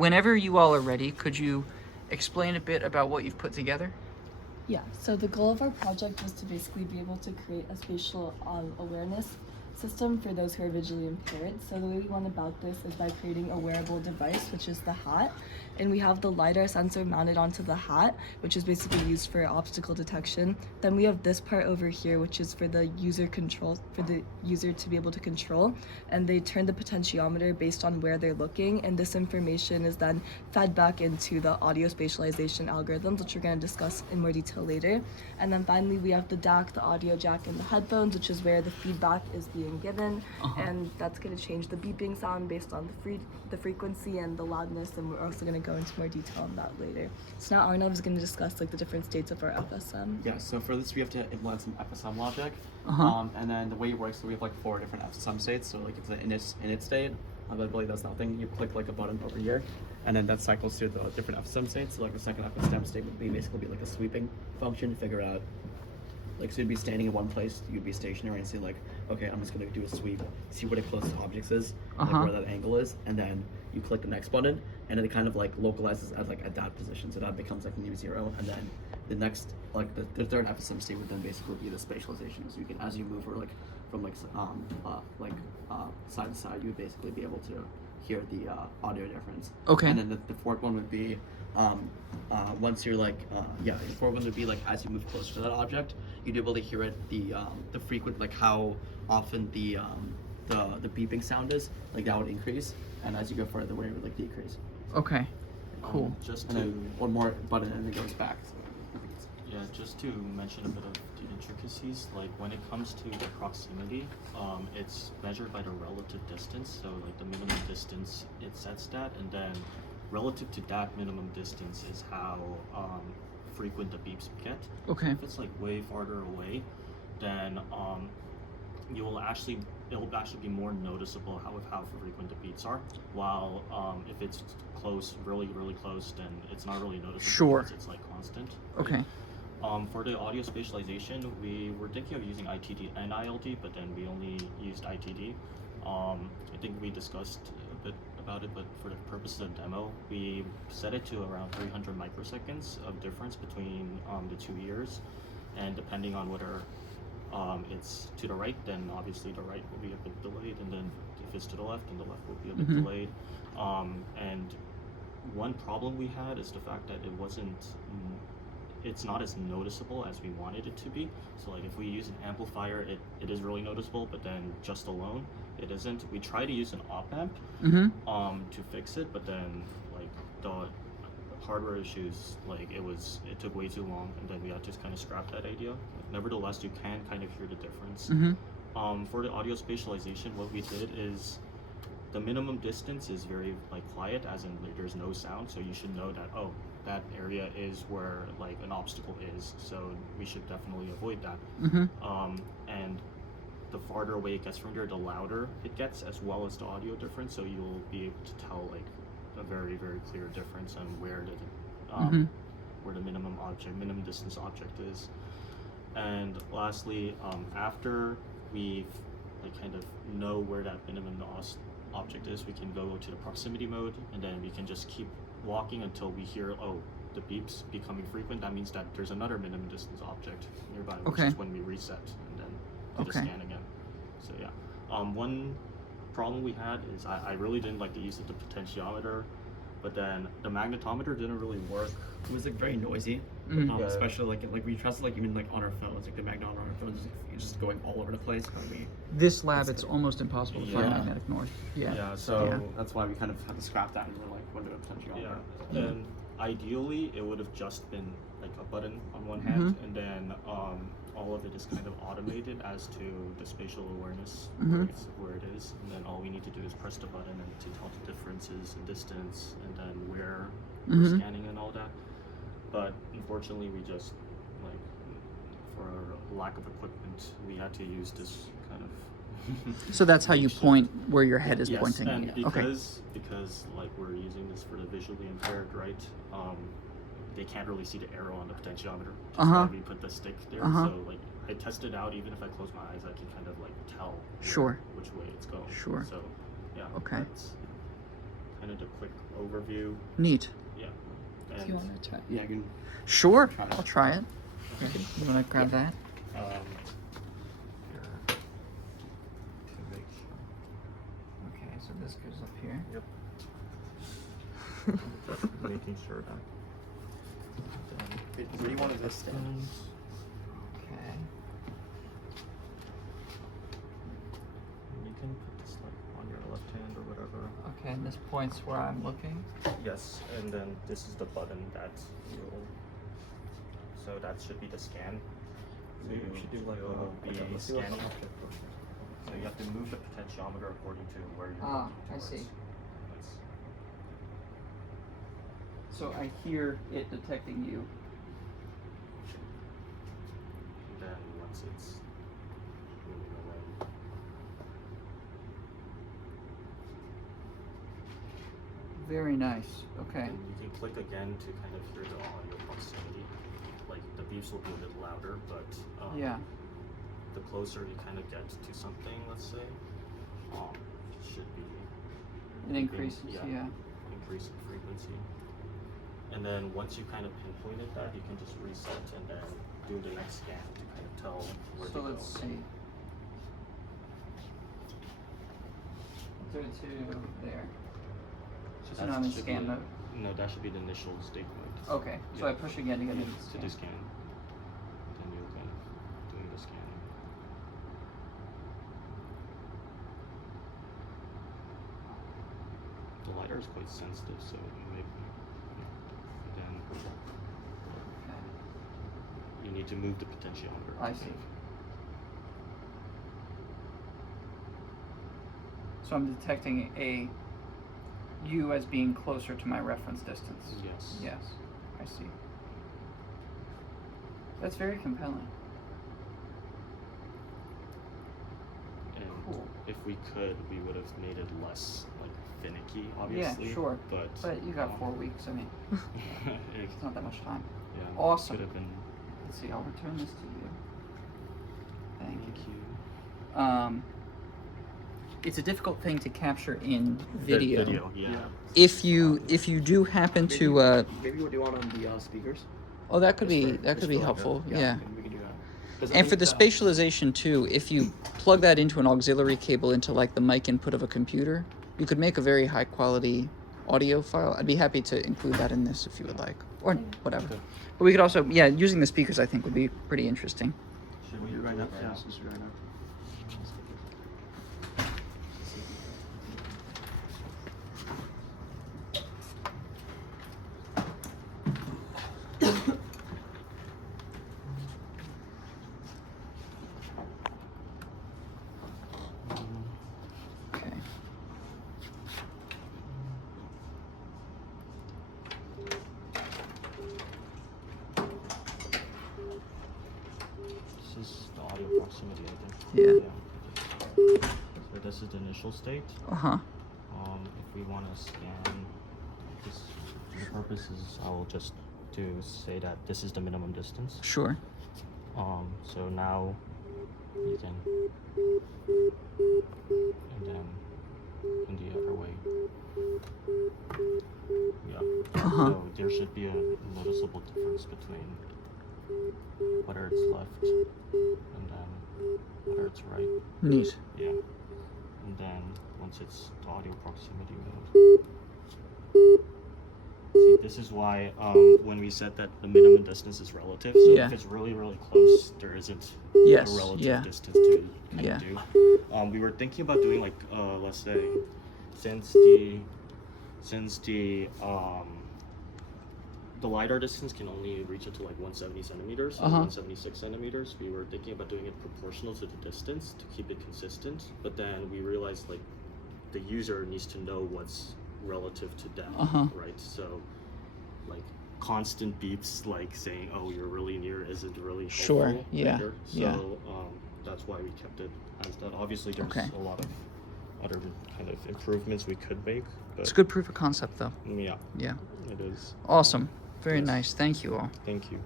Whenever you all are ready, could you explain a bit about what you've put together? Yeah, so the goal of our project was to basically be able to create a spatial awareness system for those who are visually impaired. So the way we went about this is by creating a wearable device, which is the hat. And we have the LiDAR sensor mounted onto the hat, which is basically used for obstacle detection. Then we have this part over here, which is for the user control, for the user to be able to control. And they turn the potentiometer based on where they're looking. And this information is then fed back into the audio spatialization algorithms, which we're going to discuss in more detail later. And then finally, we have the DAC, the audio jack, and the headphones, which is where the feedback is being given. And that's going to change the beeping sound based on the frequency and the loudness. And we're also going to go into more detail on that later. So now Arnav is going to discuss like the different states of our FSM. Yeah, so for this we have to implement some FSM logic. And then the way it works, so we have like 4 different FSM states. So like it's an init state, that really does nothing. You click like a button over here, and then that cycles through the different FSM states. So like the second FSM state would be basically like a sweeping function to figure out, like, so you'd be standing in one place, you'd be stationary and say like, okay, I'm just gonna do a sweep, see where the closest objects is, like where that angle is, and then you click the next button, and then it kind of like localizes as like at that position, so that becomes like new 0, and then the next, like the third FSM state would then basically be the spatialization. So you can, as you move or like from side to side, you would basically be able to hear the audio difference. Okay. And then the fourth one would be once you're like the fourth one would be like as you move closer to that object, you'd be able to hear it, the frequent, like how often the beeping sound is, like that would increase, and as you go further away it would like decrease. Okay, cool. And then one more button and it goes back. So Yeah, just to mention a bit of the intricacies, like when it comes to the proximity, it's measured by the relative distance. So like the minimum distance, it sets that, and then relative to that minimum distance is how frequent the beeps get. Okay. If it's like way farther away, then it'll actually be more noticeable how frequent the beats are. While if it's close, really close, then it's not really noticeable. Sure. Because it's like constant. Okay. For the audio spatialization, we were thinking of using ITD and ILD, but then we only used ITD. I think we discussed a bit about it, but for the purposes of demo, we set it to around 300 microseconds of difference between the 2 ears, and depending on whether it's to the right, then obviously the right will be a bit delayed, and then if it's to the left, then the left will be a bit delayed. And one problem we had is the fact that it's not as noticeable as we wanted it to be. So like if we use an amplifier, it is really noticeable, but then just alone, it isn't. We tried to use an op-amp to fix it, but then like the hardware issues, like it took way too long, and then we had to kind of scrap that idea. Nevertheless, you can kind of hear the difference. For the audio spatialization, what we did is the minimum distance is very like quiet, as in like, there's no sound, so you should know that, oh, that area is where like an obstacle is, so we should definitely avoid that. And the farther away it gets from there, the louder it gets, as well as the audio difference, so you'll be able to tell like a very clear difference on where the minimum distance object is. And lastly, after we've like kind of know where that minimum object is, we can go to the proximity mode, and then we can just keep walking until we hear, oh, the beeps becoming frequent. That means that there's another minimum distance object nearby, which is when we reset and then do the scan again. So yeah, one problem we had is I really didn't like the use of the potentiometer, but then the magnetometer didn't really work. it was like very noisy, especially like we trusted like even like on our phones, like the magnetometer on our phones is just going all over the place. This lab, it's almost impossible to find magnetic north. So that's why we kind of had to scrap that and we're like, what do a potentiometer? And ideally it would have just been like a button on one hand, and then all of it is kind of automated as to the spatial awareness where it is, and then all we need to do is press the button and to tell the differences in distance and then where we're scanning and all that. But unfortunately, we just, like, for lack of equipment, we had to use this kind of So that's how you point where your head is yes, pointing. And because like we're using this for the visually impaired, right? They can't really see the arrow on the potentiometer. Just why we put the stick there. So like I tested out, even if I close my eyes, I can kind of like tell which way it's going. So yeah. Okay. That's kind of the quick overview. Neat. Yeah. Do And you want to try? Yeah, I can. Sure, Try it. I'll try it. You want to grab that? here, to make sure. Okay, so this goes up here. Yep. Just making sure that. Where do you want this stand? Okay. You can put this like on your left hand or whatever. Okay, and this point's where I'm looking. Yes, and then this is the button that you'll. So that should be the scan. So you should do like be scanning. So you have to move the potentiometer according to where you're Ah, looking I towards. see. That's- So I hear it detecting you. And then once it's moving away. Very nice. Okay. And you can click again to kind of hear the audio proximity. Like the beeps will be a bit louder, but Yeah. the closer you kind of get to something, let's say, should be It increases. yeah. Yeah. increase in frequency. And then once you kind of pinpointed that, you can just reset and then do the next scan to kind of tell where So to go. let's see. Do it to there. So That now I'm in should scan be- mode. No, that should be the initial statement. Okay. So Yeah. I push again to get Yeah, into to scan. the scan. Then you'll kind of doing the scanning. The LiDAR is quite sensitive, so maybe then Okay. you need to move the potentiometer. I see. So I'm detecting you as being closer to my reference distance. Yes. Yes, I see. That's very compelling. And Cool. if we could, we would have made it less like finicky, obviously. Yeah, sure. But But you got 4 weeks. I mean, it's it's not that much time. yeah, Awesome. Could have been. Let's see. I'll return this to you. Thank Thank you. you. It's a difficult thing to capture in video. Video, yeah. If you do happen to Maybe what do you want on the speakers? oh, that could Just be for- that just could be for like helpful. a- Yeah. maybe we can do that. 'Cause I And for think, the spatialization too, if you plug that into an auxiliary cable into like the mic input of a computer, you could make a very high quality audio file. I'd be happy to include that in this if you would like, or whatever. Okay. But we could also, yeah, using the speakers I think would be pretty interesting. Should we do right now? Yeah, let's do right now. Okay. This is the audio proximity, I think. Yeah. So this is the initial state. Uh huh. If we want to scan this, for the purposes, I'll just say that this is the minimum distance. Sure. So now you can, and then in the other way. Yeah. Uh-huh. So there should be a noticeable difference between whether it's left and then whether it's right. Neat. Yeah. And then once it's the audio proximity mode. See, this is why when we said that the minimum distance is relative, so Yeah. if it's really, really close, there isn't Yes, a relative yeah. distance to kind Yeah. of do. We were thinking about doing like, let's say, since the LiDAR distance can only reach up to like 170 centimeters, or 176 centimeters. We were thinking about doing it proportional to the distance to keep it consistent, but then we realized like the user needs to know what's relative to them, right? So like constant beeps like saying, oh, you're really near isn't really helpful. Sure, yeah, either. So yeah. That's why we kept it as that. Obviously there's Okay. a lot of other kind of improvements we could make, but It's a good proof of concept though. yeah, Yeah. it is. Awesome. Very Yes. nice. Thank you all. Thank you.